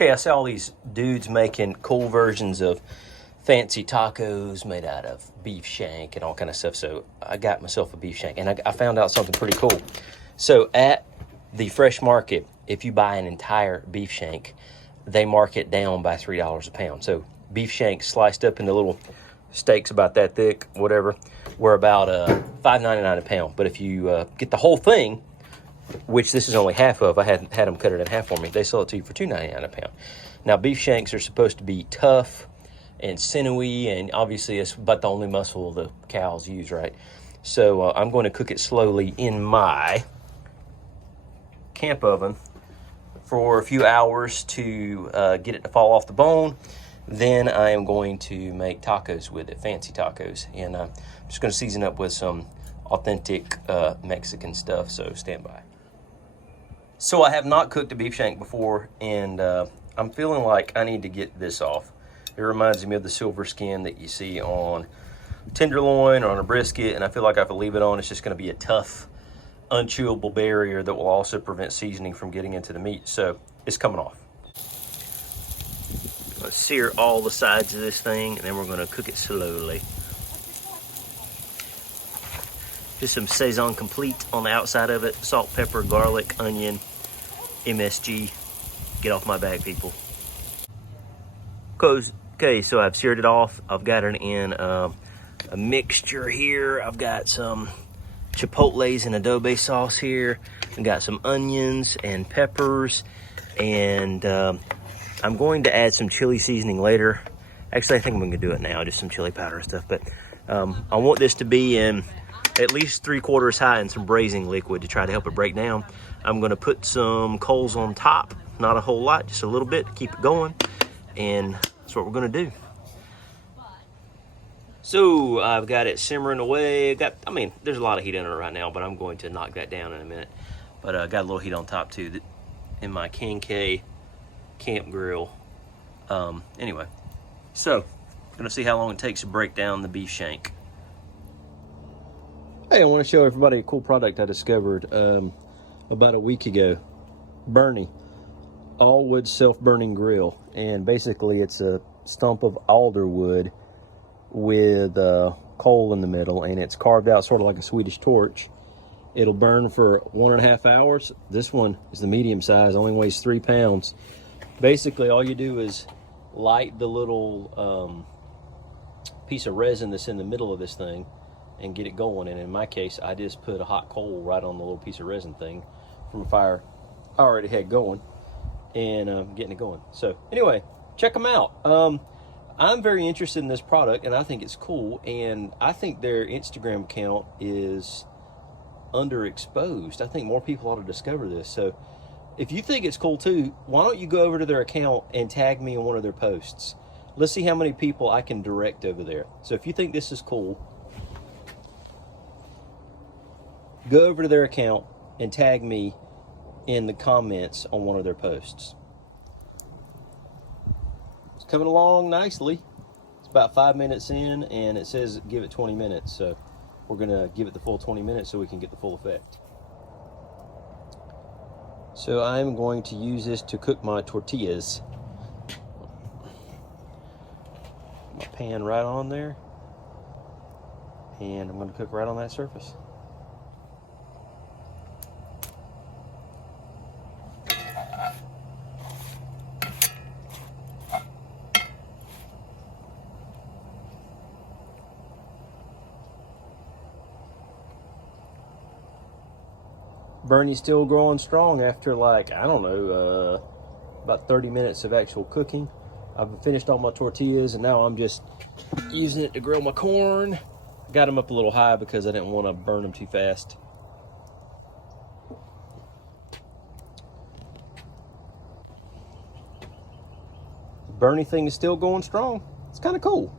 Okay, I saw all these dudes making cool versions of fancy tacos made out of beef shank and all kind of stuff. So I got myself a beef shank, and I found out something pretty cool. So at the fresh market, if you buy an entire beef shank, they mark it down by $3 a pound. So beef shank sliced up into little steaks about that thick, whatever, were about $5.99 a pound. But if you get the whole thing, which this is only half of, I had them cut it in half for me, they sell it to you for $2.99 a pound. Now, beef shanks are supposed to be tough and sinewy, and obviously it's about the only muscle the cows use, right? So I'm going to cook it slowly in my camp oven for a few hours to get it to fall off the bone. Then I am going to make tacos with it, fancy tacos, and I'm just going to season up with some authentic Mexican stuff, so stand by. So I have not cooked a beef shank before, and I'm feeling like I need to get this off. It reminds me of the silver skin that you see on tenderloin or on a brisket, and I feel like if I leave it on, it's just going to be a tough, unchewable barrier that will also prevent seasoning from getting into the meat. So it's coming off. Let's sear all the sides of this thing, and then we're going to cook it slowly. Just some Saison Complete on the outside of it. Salt, pepper, garlic, onion, MSG. Get off my back, people. Okay, so I've seared it off. I've got it in a mixture here. I've got some chipotles and adobo sauce here. I've got some onions and peppers. And I'm going to add some chili seasoning later. Actually, I think I'm going to do it now, just some chili powder and stuff. But I want this to be in at least 3/4 high in some braising liquid to try to help it break down. I'm going to put some coals on top, not a whole lot, just a little bit to keep it going, and that's what we're going to do. So I've got it simmering away. I mean, there's a lot of heat in it right now, but I'm going to knock that down in a minute. But I got a little heat on top too in my King K camp grill. Anyway, so I'm going to see how long it takes to break down the beef shank. Hey, I want to show everybody a cool product I discovered about a week ago. Bernie, all-wood self-burning grill. And basically it's a stump of alder wood with coal in the middle, and it's carved out sort of like a Swedish torch. It'll burn for 1.5 hours. This one is the medium size, only weighs 3 pounds. Basically, all you do is light the little piece of resin that's in the middle of this thing and get it going. And in my case, I just put a hot coal right on the little piece of resin thing from a fire I already had going, and getting it going. So anyway, check them out. I'm very interested in this product, and I think it's cool, and I think their Instagram account is underexposed. I think more people ought to discover this. So if you think it's cool too, why don't you go over to their account and tag me in one of their posts? Let's see how many people I can direct over there. So if you think this is cool, go over to their account and tag me in the comments on one of their posts. It's coming along nicely. It's about 5 minutes in, and it says give it 20 minutes. So we're gonna give it the full 20 minutes so we can get the full effect. So I'm going to use this to cook my tortillas. My pan right on there, and I'm going to cook right on that surface. Bernie's still growing strong after, like, I don't know, about 30 minutes of actual cooking. I've finished all my tortillas, and now I'm just using it to grill my corn. Got them up a little high because I didn't want to burn them too fast. The Bernie thing is still going strong. It's kind of cool.